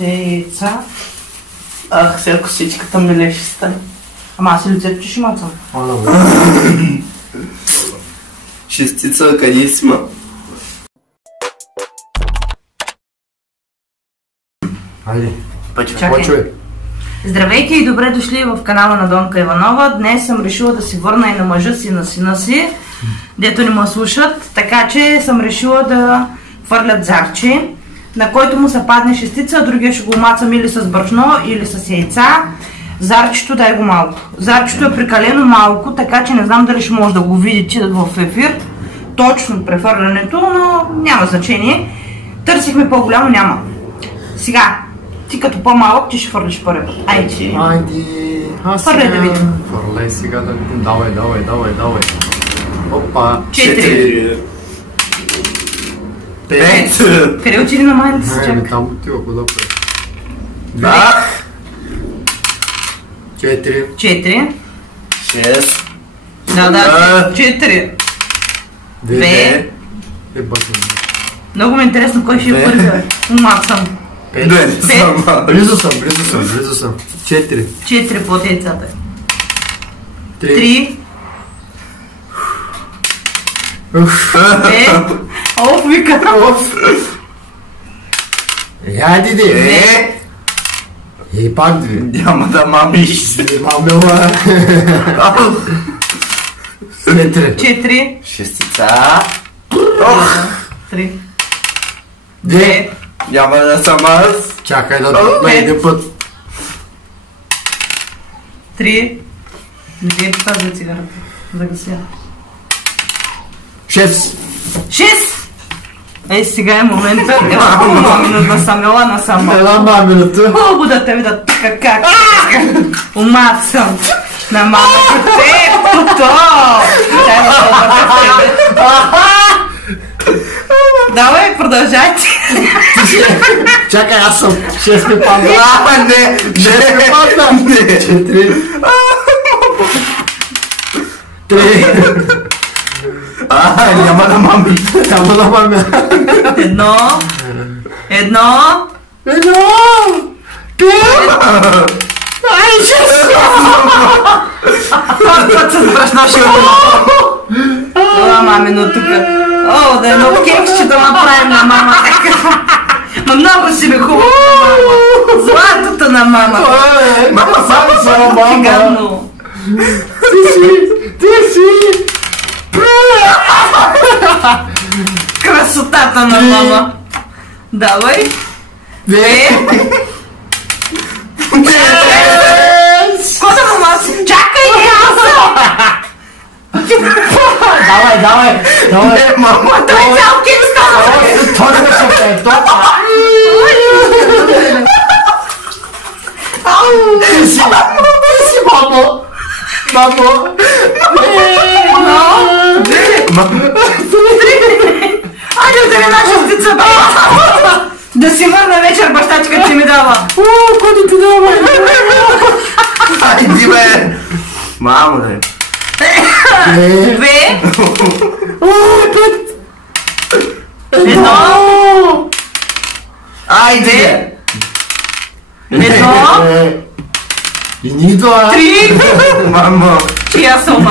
яйца. Ах, сега косичката ми леше стане. Ама аз и лицето ти ще мацам. Шестица, къде си ма? Айде, Чакай. Здравейте и добре дошли в канала на Донка Иванова. Днес съм решила да си върна и на мъжа си, на сина си, дето не ме слушат. Така че съм решила да хвърлят зарче, на който му се падне шестица, а другия ще го мацам или с брашно, или с яйца. Зарчето дай го малко. Зарчето е прекалено малко, така че не знам дали ще може да го видите в ефир. Точно прехвърлянето, но няма значение. Търсихме по-голямо, няма. Сега, ти като по-малък, ти ще хвърлиш първи път. Айде. Хвърляй да видим. Хвърляй сега да видим. Давай. Опа. 4. 5. Къде отиди на майната си, чакай? Там отива, куда прави? 2. 4. 6. Да. 4. 2. Много ми е интересно кой ще е първи. Умацам. 5. Близо съм. 4. 4 под яйцата. 3. 2. Оф, вика. Яди де. И пак 2. Няма да мамиш. Мамила. 4. Шестица. 3. 2. Няма да съм аз. Чакай да дадна един път. 3. Не ти е показва цигарата. Загася. 6. 6. Ей, сега е момента. Мамината самела на сама. Една мамината. Хубаво да те видят тук как. Умацам. На мамата тепото. Давай, продължайте. Чакай, аз съм. 6 ми падна. Не. 6 ми падна. 4. 3. Няма да мамиш. Няма да мамя. 1. 5. Ай, 6. Път с брашно ще го. Това мамино тук. О, да едно кекче да направим на мама. Ма много си бе хубаво. Златото на мама. Мама, само мама. Гадно. Ти си. Красотата на мама. Давай. 2. Кода мама? Чакай, Давай. Мама, той цял кек става. Това не беше пето. Ти си, мамо. Айде да не наша стица. Да си върна вечер бащачка ти ми дава. Коди ти дава? Айди бе. Мамо, да. 2. 1. Айде. 1. И ни това. 3. Мамо. Чия сума?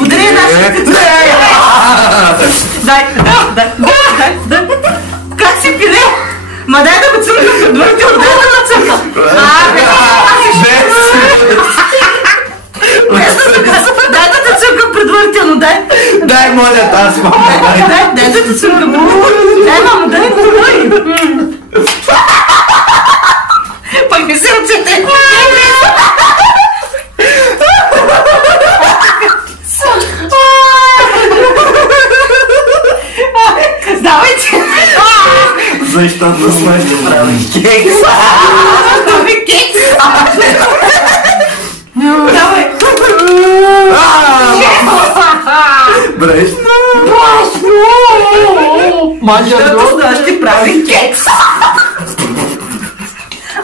Удари нашата стица. Дай. Как си пиле? Ма дай да го цъмкам предварително, дай да го цъмкам. Дай да те цъмкам предварително, дай. Дай, моля, тази мамо. Дай да те цъмкам. Дай, мамо, дай. Пък не си ръцете. Давайте! Защото сме ще правим кекс. Прави кекс! Давай! Брашно! Защото ще прави кекс!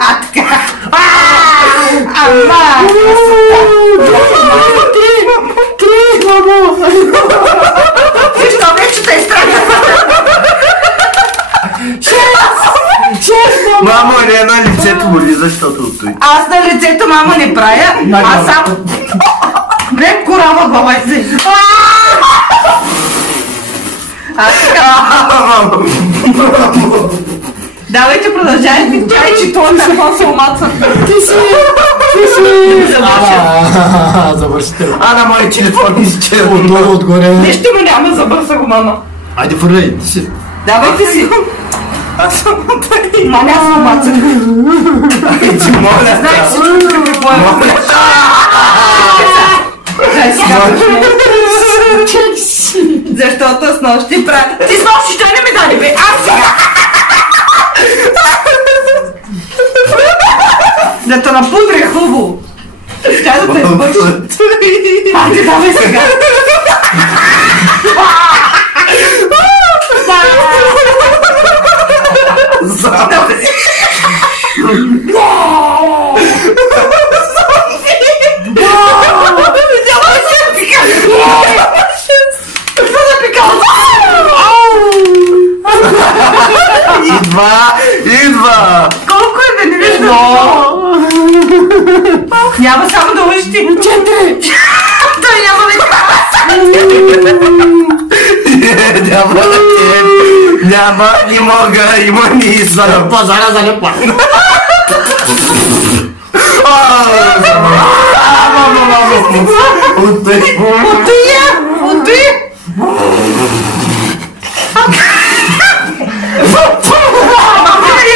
А така! Ама! 3, мамо! Защо вече те е страна? 6! Мамо, не на лицето боли, защото той. Аз на лицето, мамо, не правя. Аз само... Бре, корава глава си. Аз така... Давайте, продължайте. Чай, че това не се омаца. Ти си! Завършите. На моя телефон изче. Отново отгоре. Нищо му няма, забърса го, мама. Айде, фърляй, ти си. Давайте си. Аз съм тъй. Маня аз омаца. Ти моля. Знаеш всичко, че припоема. Дай сега. Защото с нощи правя. Ти с нощи той не ми даде, бе. Аз сега. Да те напудре хубаво. Тя да те избърши. Айде, давай сега. Запе. Идва! Колко е, бе, не виждам? Няма само да лъжи ти. 4. Той няма вече. Няма да те. Няма, не мога, има ми иззара. Пазара залепа. Отдай. Отдай!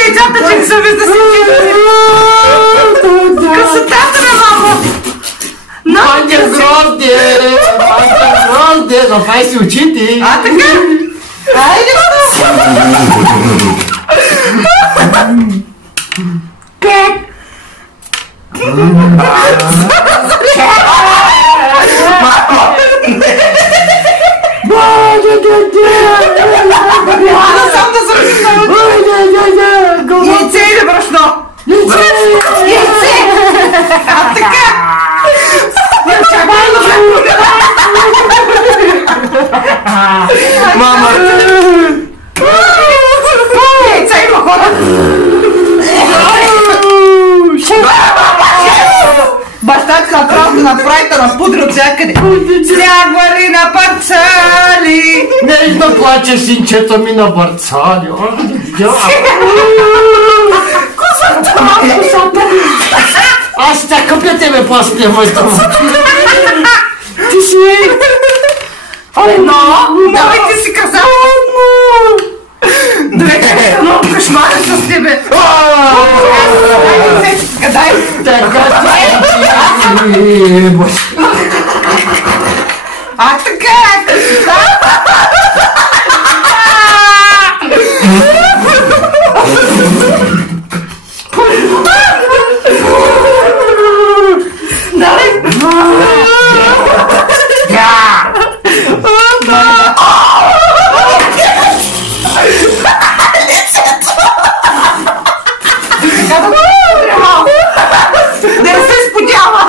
Яйцата, че не съм виж да си късотата на мамо! Майка грозде! Майка грозде! Зафай си очите! А, така? Айде! Как? Ана сам да съм яйце или брашно? Яйце! А така! Мама! Яйце има хора! Бащата направо да направите на пудра от всякъде. Сняг вали на парцали. Не да плаче синчето ми на парцали. Косата! Аз ще къпя тебе после, моята. Ти си... Но, моите си каза. Две много кошмара с тебе. Дай. Така А така. Давай. Да не се спотява!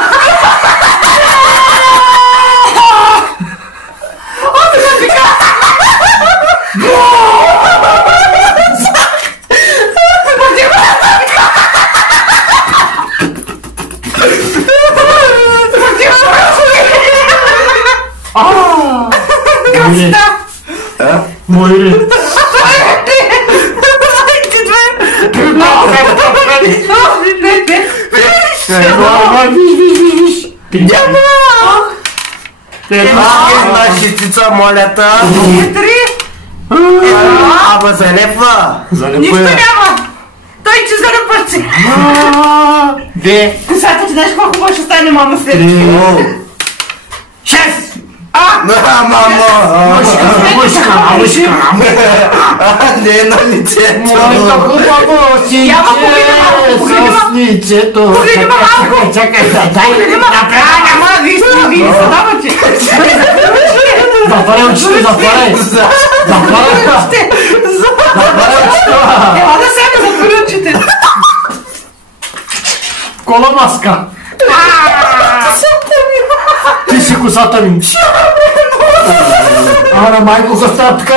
Мой ред. Една шестица, моля та. Абе, залепва. Нищо няма! Той че залепва си! Две. Косата ти знаеш колко може да стане мама след? 6! Мамо! Мъжка. Не на лицето. Моето хубаво синче с лицето. Погледни малко! Чакай, дай. Няма, виж задавате! Затваряй очите, затваряй. Затваряй очите. Ела да сега затвори очите! Кола маска. Ти си косата ми. Ана майко костатка.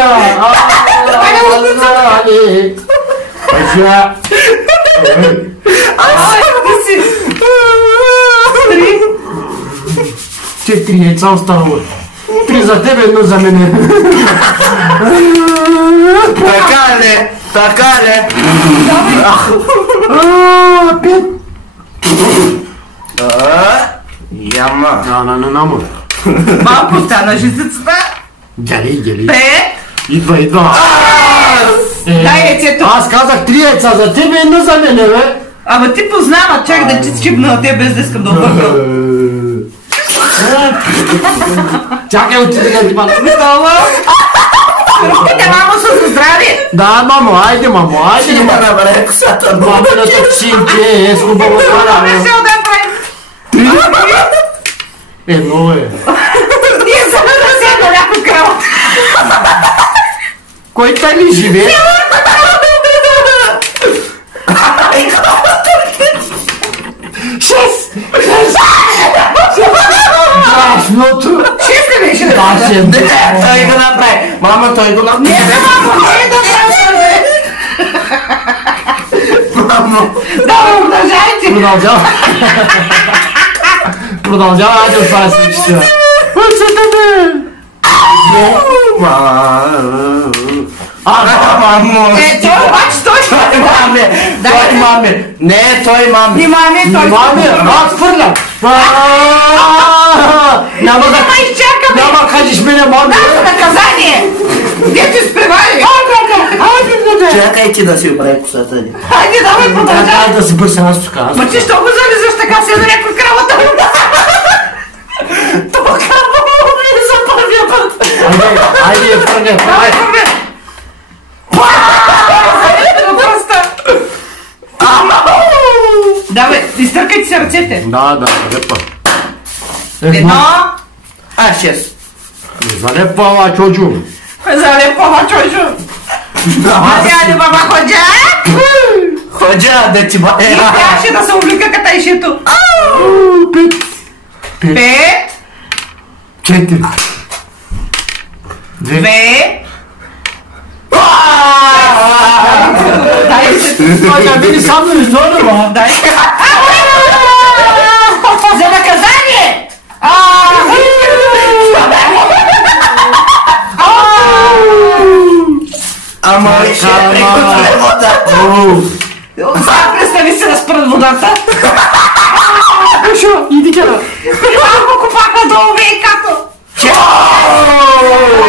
Ана, Три. 4 яйца останало. 3 за тебе, 1 за мене. Така ли? Така ли? 5. Яма. Намо. Малко остана жицата. Гели. 5. Идва. Дай яйцето. Аз казах 3 яйца за тебе, 1 за мене, бе. Ама ти познава, чак да ти чипна на тебе, без да искам да объркам. Чакай, отиде да ти мана. Готово. Ръките, мамо, са за здраве. Да, мамо, айде, Ще има набере косата. Мамината чинке, е с хубаво хора, бе. Решил да правим. 3. Едно е. Ние съм да седна някой крал. Кой тали живе? 6. Страшното. 6 ли беше? Да, ще Не, той го направи. Мама, той го направи. Не, мамо, не да правим. Мамо. Да, продължайте. Продължава, айде оставя се чета. Учете ме! Мамо. Той обаче той ще... Той маме. Не, той маме. Ни маме, той... Маме, аз хвърлям! Няма да... изчакаме. Няма кажеш мене, маме! Да, наказание. Где ти спревали? Чакай ти да си оправи косата ни. Хайде, давай, продължай. Трябва да си бърся аз тук. Ма ти що го зализаш така, си до някой кравата? Това кава му влиза за първия път. Айде, фърне, Давай, първия. Давай, изтъркайте си ръцете. Да, лепа. Едно. 6. Залепала, чоджу. Залепава, чойчо. Айде, баба, ходжа. Ходжа да ти бъде. И трябваше да се облика катайшето. 5. 4. 2. Дай се. Той били само изолива. Дай се. За наказание! Ама ще прекъсне вода. Сега представи се да спрат водата. Шо, иди кера. Малко копаха долу вейкато.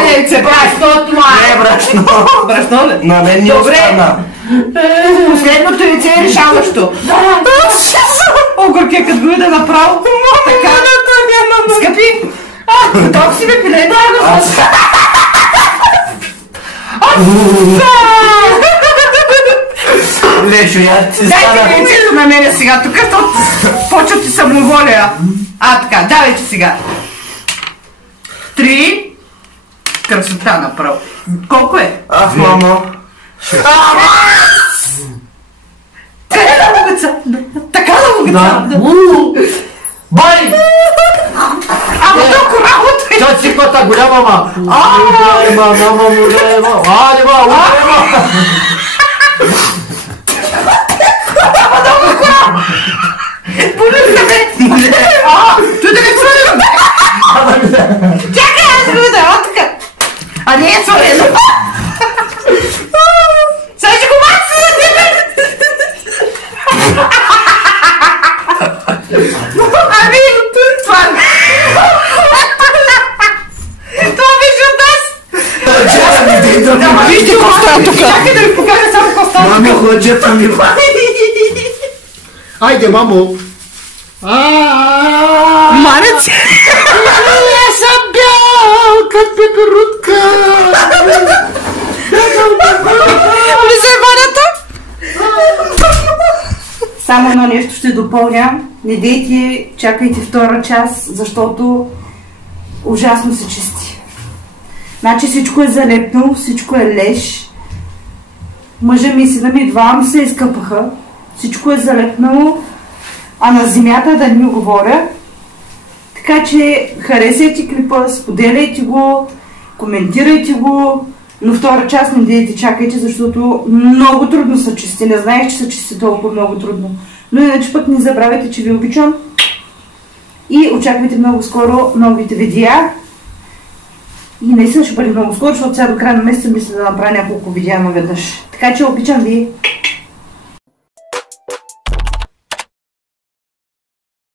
Яйце, брашно това е. Не, брашно. Брашно ли? На мен не остана. Последното яйце е решаващо. Огуркия като го иде направо. Така. Скъпи. Готов си ме пиле. Лешо, я ти Дайте стана. ми яйцето на мене сега. Тук почва ти самоволия. Така, давайте сега. 3. Красота направо. Колко е? Мамо. Къде да лугица? Така да лугица? Бай! Ама толкова работа е. Тя циквата голяма, ма. Мама, мулема. Айде, ма, улема. Полюбка бе. Той да не свалим. Чакай, аз го видя. Така. А не е свалено. Сега ще го маци за тебе. Ами, това това беше от нас. Ама вижте коста е тук. Чакай да ви покажа само коста. Мами, ходжата ми ба. Айде, мамо. Манец. Я съм бял, като пеперутка. Влизай банята. Само едно нещо ще допълня. Не дейте, чакайте втора част, защото ужасно се чисти. Значи всичко е залепнало, всичко е леш. Мъжа ми и сина ми двама се изкъпаха. Всичко е залепнало, а на земята да не говоря. Така че харесайте клипа, споделяйте го, коментирайте го, Но втора част не дайте чакайте, защото много трудно са чисти. Не знаех, че са чисти толкова много трудно. Но иначе пък не забравяйте, че ви обичам. И очаквайте много скоро новите видеа. И наистина ще бъде много скоро, защото сега до края на месеца мисля да направя няколко видеа наведнъж. Така че обичам ви.